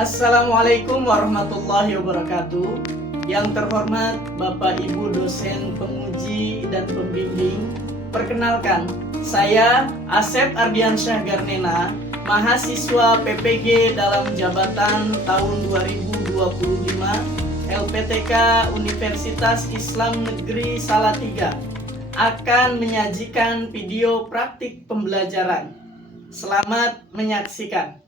Assalamualaikum warahmatullahi wabarakatuh. Yang terhormat Bapak Ibu dosen penguji dan pembimbing, perkenalkan, saya Asep Ardiansyah Garnena, mahasiswa PPG dalam jabatan tahun 2025 LPTK Universitas Islam Negeri Salatiga, akan menyajikan video praktik pembelajaran. Selamat menyaksikan.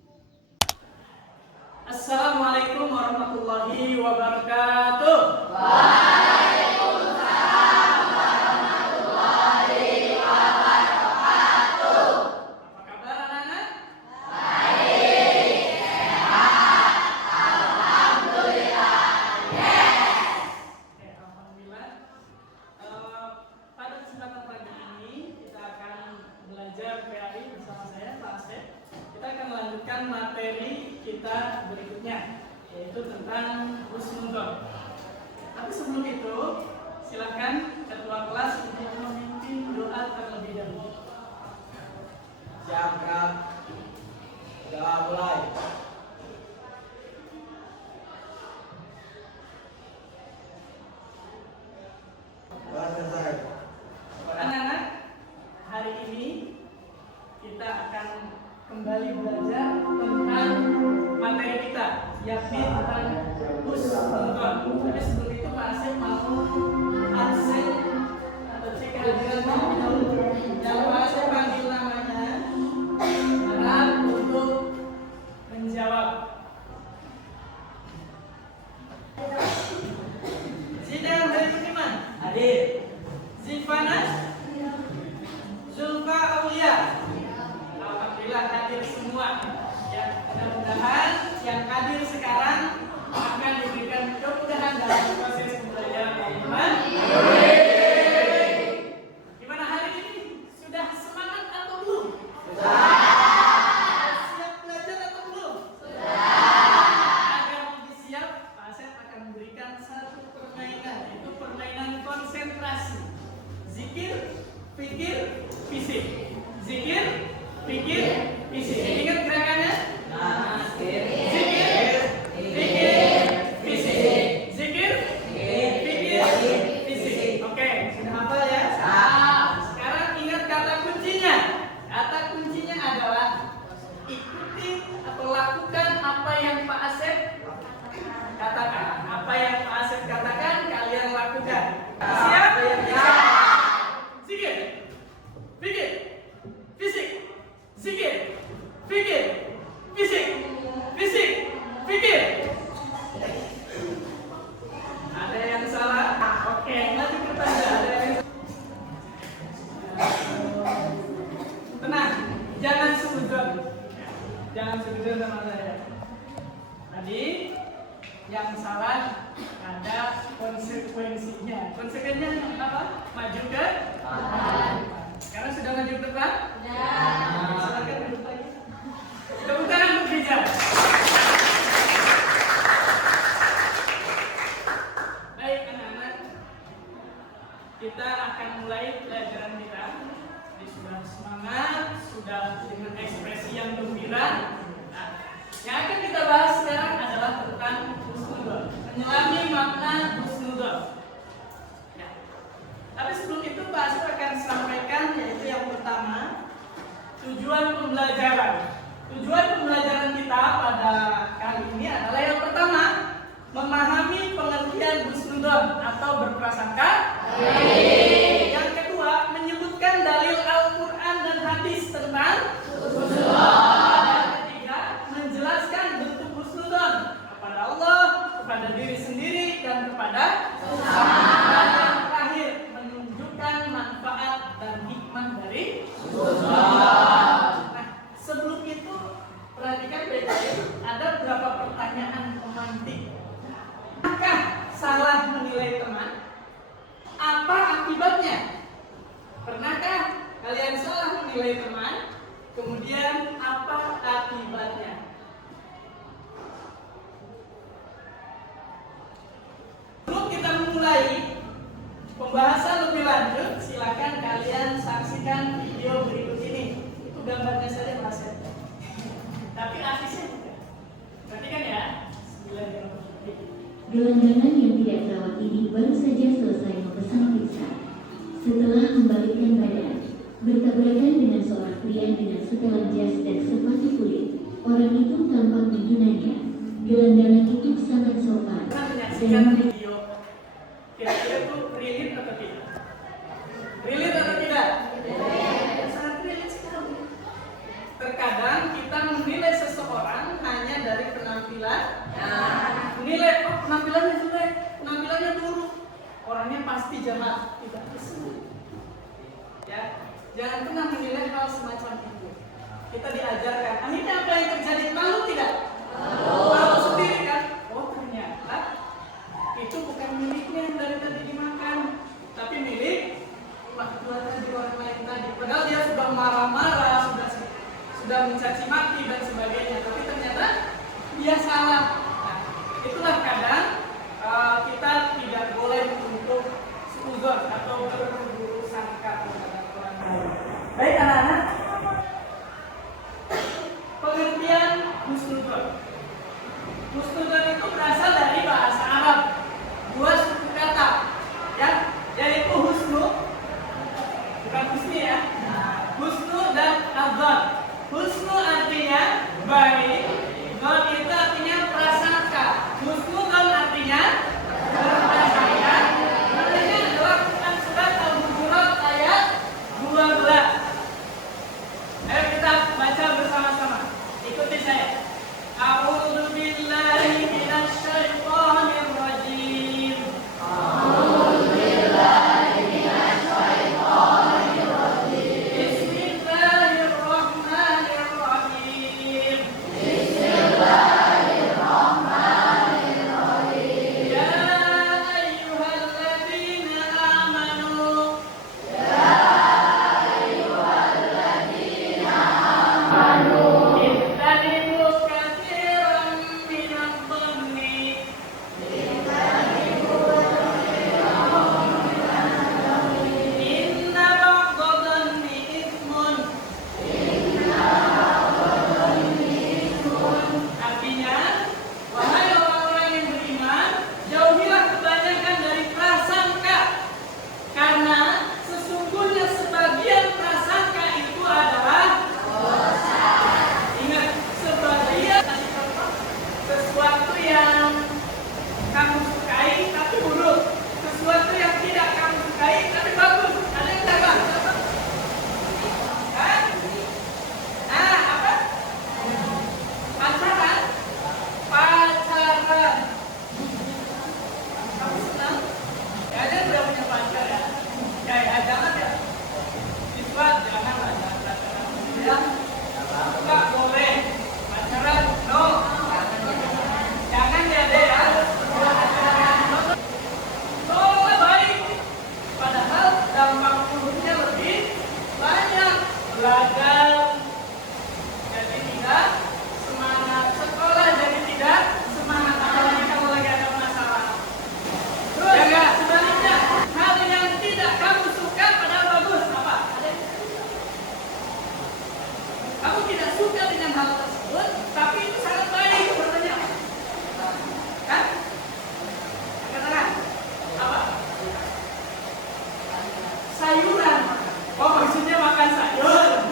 Assalamualaikum warahmatullahi wabarakatuh. Waalaikumsalam warahmatullahi wabarakatuh. Apa kabar anak-anak? Baik, sehat, alhamdulillah. Yes. Oke, alhamdulillah. Pada kesempatan pagi ini kita akan belajar PAI bersama saya, Pak Asep. Kita akan melanjutkan materi kita berikutnya, yaitu tentang husnudon. Tapi sebelum itu, silakan ketua kelas untuk memimpin doa terlebih dahulu. Siap, Kak. Udah mulai. Udah selesai. Anak-anak, hari ini kita akan kembali belajar tentang materi kita, yakni tentang husnudon. Tapi sebelum itu Pak Asep mau absen atau cek kehadiran terlebih dahulu. Yang Pak Asep panggil namanya, harap untuk menjawab. Zidan dari Budiman, hadir. Zifana, Zulfa Aulia, alhamdulillah hadir semua. Ya, mudah-mudahan yang hadir sekarang akan diberikan kemudahan dalam proses pembelajaran teman-teman. Gimana hari ini? Sudah semangat atau belum? Siap belajar atau belum? Agar lebih siap, Pak Asep akan memberikan satu permainan, yaitu permainan konsentrasi. Zikir, pikir, fisik. Zikir, pikir, fisik. Ingat gerakannya? Zikir, pikir, fisik. Zikir, pikir, fisik. Oke, sudah hafal ya? Sekarang ingat kata kuncinya. Kata kuncinya adalah ikuti atau lakukan apa yang Pak Asep katakan. Apa yang Pak Asep katakan, kalian lakukan. Siap? Zikir, pikir, fisik. Zikir, pikir, fisik. Fisik, pikir. Ada yang salah? Oke, maju ke tanda. Ada yang tenang, jangan suzon. Jangan suzon sama saya. Tadi yang salah ada konsekuensinya. Konsekuensinya apa? Maju ke depan. Sekarang sudah maju ke depan? Silakan duduk lagi. Tepuk tangan untuk Rizal. Baik anak-anak, kita akan mulai pelajaran kita. Jadi sudah semangat, sudah dengan ekspresi yang gembira. Nah, yang akan kita bahas sekarang adalah tentang husnudon, menyelami makna husnudon. Ya. Tapi sebelum itu Pak Asep akan sampaikan, yaitu yang pertama, tujuan pembelajaran Gelandangan yang tidak terawat ini baru saja selesai memesan pizza. Setelah membalikkan badan, bertabrakan dengan seorang pria dengan setelan jas dan sepatu kulit. Orang itu tampak menghinanya. Gelandangan itu sangat sopan Pernah menyaksikan dan video kira-kira itu relate atau tidak? Relate atau tidak? Sangat relate sekali. Terkadang kita menilai seseorang hanya dari penampilan. Menilai, oh penampilannya jelek, penampilannya buruk, orangnya pasti jahat. Tidak bisa. Ya, jangan pernah menilai hal semacam itu. Kita diajarkan. Akhirnya apa yang terjadi? Malu tidak? Malu sendiri kan? Oh ternyata itu bukan miliknya yang dari tadi dimakan, tapi milik buatan di orang lain tadi. Padahal dia sudah marah-marah, sudah mencaci maki dan sebagainya, tapi ternyata dia salah. Nah, itulah kadang kita tidak boleh untuk seuzon atau berburuk sangka terhadap orang lain. Baik anak-anak, pengertian husnuzon. Husnuzon itu berasal dari bahasa Arab, dua suku kata, ya, yaitu husnu, bukan husni ya, husnu dan adzon. Husnu artinya baik, dzon itu artinya prasangka. Husnuzon artinya berprasangka. Artinya adalah Quran surat Al-Hujurat ayat 12. Ayo kita baca bersama-sama. Ikuti saya. A'udzu billahi minasy syaithanir rajim. A'udzu billahi minasy syaithanir rajim. Bismillahirrahmanirrahim. Bismillahirrahmanirrahim. Ya ayyuhalladzina amanu. Ijtanibu katsiran minadh-dhanni. Inna ba'dadh-dhanni itsmun. Artinya, wahai orang-orang yang beriman, jauhilah kebanyakan dari prasangka, karena sesungguhnya sebagian prasangka itu adalah dosa. Ingat, sebagian tadi contoh, sesuatu yang kamu sukai tapi buruk, sesuatu yang tidak kamu sukai tapi bagus. Ada yang tidak Bang? Hah? Nah, apa? Pacaran? Pacaran. Kamu senang? Kayaknya udah punya pacar ya? Ya, jangan ya. Siswa, jangan lah, jangan pacaran. Ya, enggak boleh. Pacaran, no. Jangan ya, deh ya. Tolonglah baik. Padahal dampak buruknya lebih banyak. Belajar jadi tidak semangat, sekolah jadi tidak semangat, apalagi kalau lagi ada masalah. Terus ya sebaliknya, hal yang tidak kamu suka padahal bagus, apa? Kamu tidak suka dengan hal tersebut, tapi itu sangat baik sebenarnya. Kan? Katakan apa? Sayuran. Oh maksudnya makan sayur.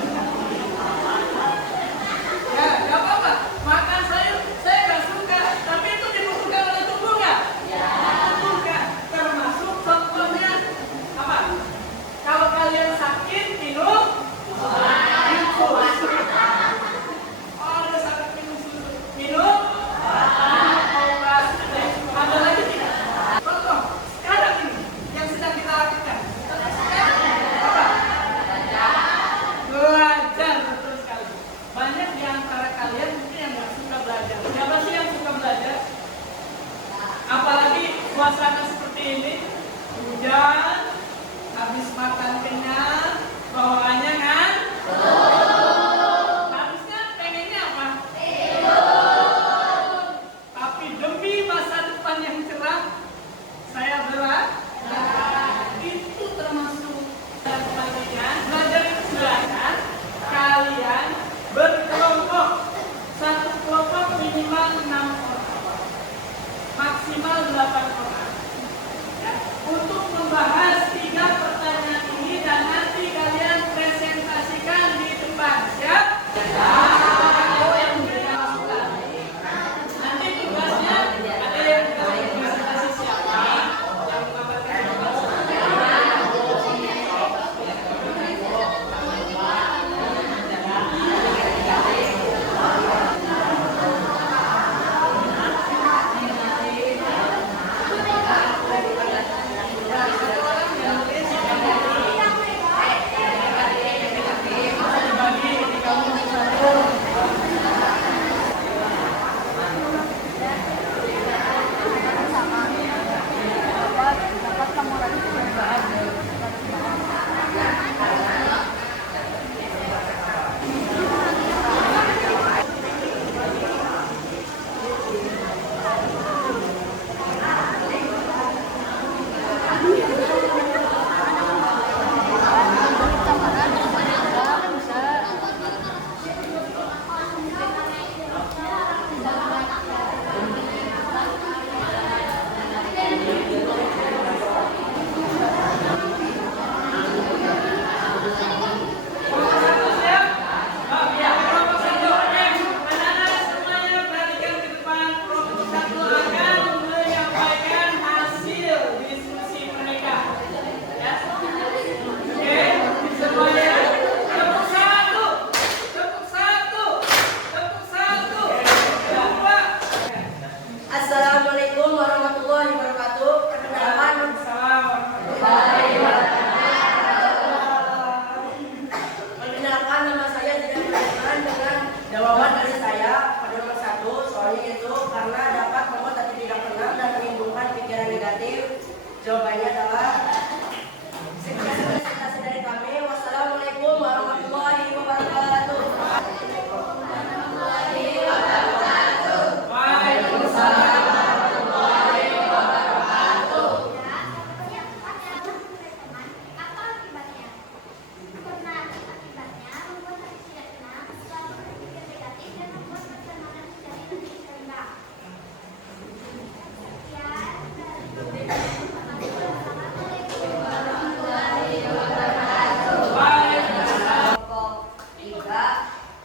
Ya, nggak apa-apa. Makan sayur, saya nggak suka, tapi itu dibutuhkan oleh tubuh nggak? Ya. Dibutuhkan. Termasuk contohnya apa? Kalau kalian sakit, minum susu. Oh, ada sakit minum susu. Minum obat. Ada lagi tidak? Contoh, sekarang ini yang sedang kita lakukan. Apa? Belajar, betul sekali. Banyak di antara kalian mungkin yang nggak suka belajar. Siapa sih yang suka belajar? Apalagi suasana seperti ini, hujan, habis makan kenyang, bawaannya kan? Harusnya pengennya apa? Tapi demi masa depan yang cerah, saya itu termasuk dalam pelatihan. Belajar itu belajar kalian berkelompok, satu kelompok minimal 6 orang. Maksimal maksimal 8 orang ya, untuk membahas 3 pertanyaan ini dan nanti kalian presentasikan di depan. Siap? Oh, yang memberikan masukan. Nanti tugasnya ada yang presentasi siapa yang mendapatkan Assalamualaikum warahmatullahi wabarakatuh. Perkenalkan, nama saya tidak berkenaan dengan jawaban dari saya pada nomor 1. Soalnya itu karena dapat membuat hati tidak tenang dan menimbulkan pikiran negatif. Jawabannya adalah sekian presentasi dari kami. Wassalamualaikum warahmatullahi wabarakatuh. Waalaikumsalam.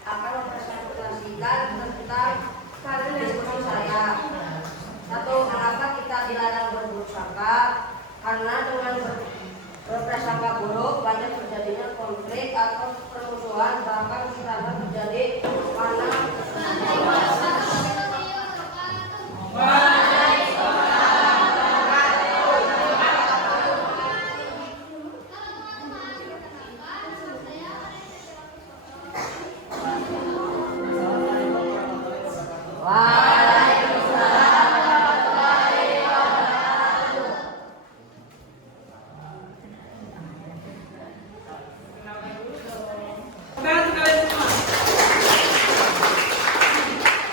Akan mempresentasikan tentang hasil diskusi saya. 1. Mengapa kita dilarang berburuk sangka? Karena dengan berprasangka buruk banyak terjadinya konflik atau permusuhan, bahkan serangan terjadi karena Sekarang kalian semua.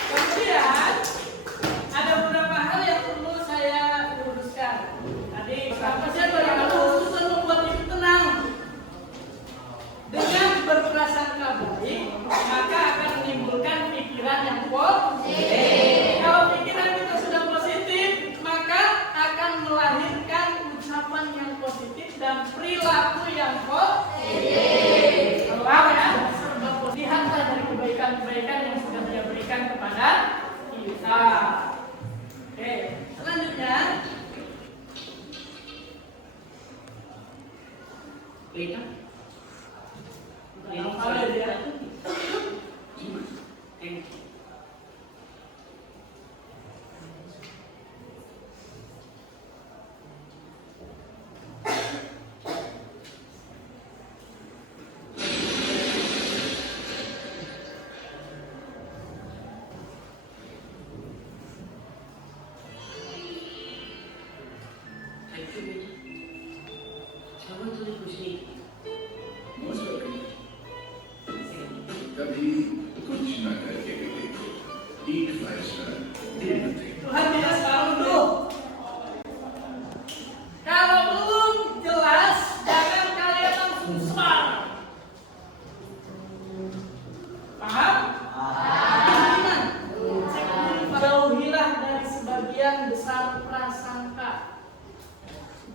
Kemudian ada beberapa hal yang perlu saya luruskan. Tadi apa siapa yang khusus membuat itu tenang. Dengan berprasangka baik, maka akan menimbulkan pikiran yang positif. Kalau pikiran kita sudah positif, maka akan melahirkan ucapan yang positif dan perilaku yang positif. Keluar ya, lihatlah dari kebaikan-kebaikan yang sudah Dia berikan kepada kita. Oke, selanjutnya hafal ya. कभी कुछ न करके भी देखो, एक फैसला दिल में थे। Tuhan tidak selalu dulu. Kalau belum jelas, jangan kalian langsung sebar. Paham? Paham. Jauhilah dari sebagian besar prasangka.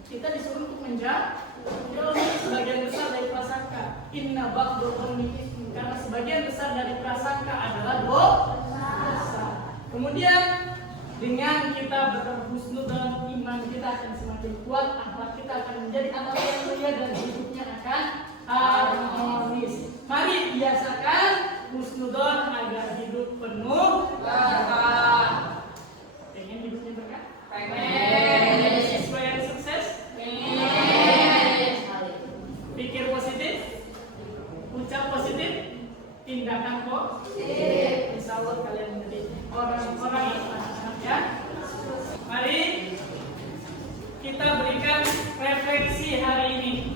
Kita disuruh untuk menjauhi sebagian besar dari prasangka. Inna ba'dul dhanni itsm, karena sebagian besar dari prasangka adalah dosa. Kemudian dengan kita berhusnudzon, iman kita akan semakin kuat, akhlak kita akan menjadi akhlak yang mulia dan hidupnya akan harmonis. Mari biasakan husnudzon agar hidup penuh berkah. Pengen hidupnya berkah? Pengen. Jadi siswa yang sukses? Pengen. Pikir positif, ucap positif, tindakan positif. Insya Allah kalian menjadi orang-orang yang semangat ya. Mari kita berikan refleksi hari ini.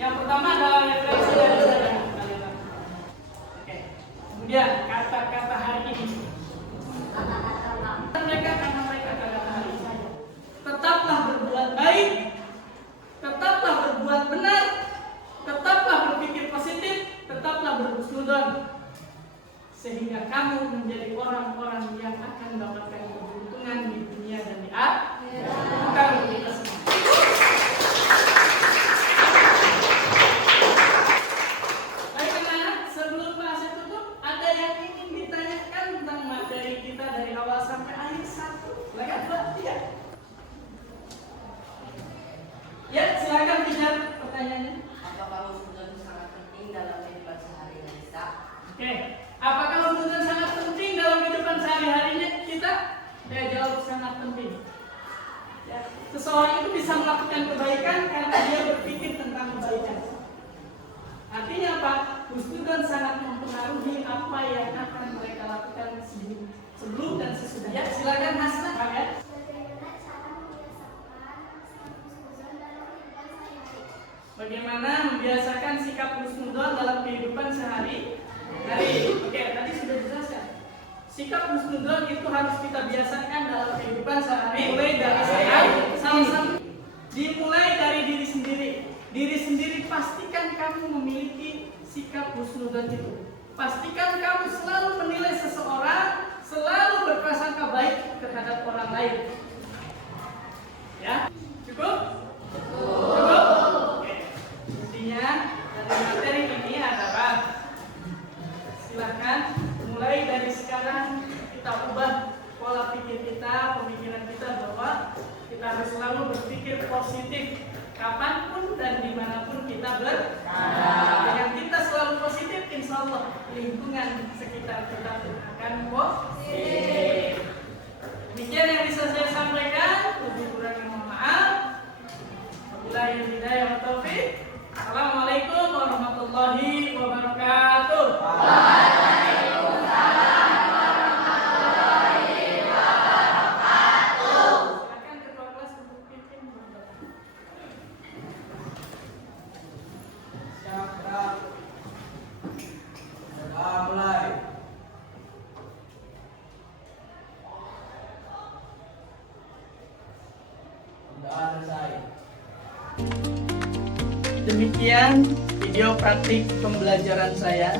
Yang pertama adalah refleksi dari saya. Oke. Kemudian kata-kata hari ini. Karena mereka kata-kata hari ini. Tetaplah berbuat baik, tetaplah berbuat benar, tetaplah berpikir positif, tetaplah berhusnudzon, sehingga kamu menjadi orang-orang yang akan mendapatkan keberuntungan di dunia dan di akhirat. Bukan kita semua. Baik anak-anak, sebelum bahasa tutup, ada yang ingin ditanyakan tentang materi kita dari awal sampai akhir. 1, silakan 2, 3. Ya, silakan bicara pertanyaannya. Apakah husnudzon sangat penting dalam kehidupan sehari-hari kita? Oke, apakah husnudzon sangat penting dalam kehidupan sehari-harinya kita? Saya jawab sangat penting. Ya, seseorang itu bisa melakukan kebaikan karena dia berpikir tentang kebaikan. Artinya apa? Husnudzon sangat mempengaruhi apa yang akan mereka lakukan sebelum dan sesudah. Ya, silakan Hasna, ya. Bagaimana membiasakan sikap husnudzon dalam kehidupan sehari-hari? Oke, tadi sudah dijelaskan. Sikap husnudzon itu harus kita biasakan dalam kehidupan sehari-hari. Mulai dari sama-sama. Dimulai dari diri sendiri. Diri sendiri pastikan kamu memiliki sikap husnudzon itu. Pastikan kamu selalu menilai seseorang, selalu berprasangka baik terhadap orang lain. Ya, cukup? Cukup? Dari materi ini adalah silahkan mulai dari sekarang kita ubah pola pikir kita, pemikiran kita bahwa kita harus selalu berpikir positif kapanpun dan dimanapun kita berada. Dengan kita selalu positif, insya Allah lingkungan sekitar kita akan positif. Demikian yang bisa saya sampaikan. Lebih kurangnya mohon maaf. Wabillahi hidayah wa taufik. Assalamualaikum warahmatullahi wabarakatuh. Waalaikumsalam warahmatullahi wabarakatuh. Silakan ketua kelas untuk pimpin. Siap, gerak. Sudah mulai. Sudah selesai. Demikian video praktik pembelajaran saya.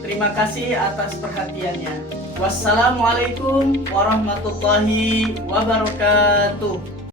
Terima kasih atas perhatiannya. Wassalamualaikum warahmatullahi wabarakatuh.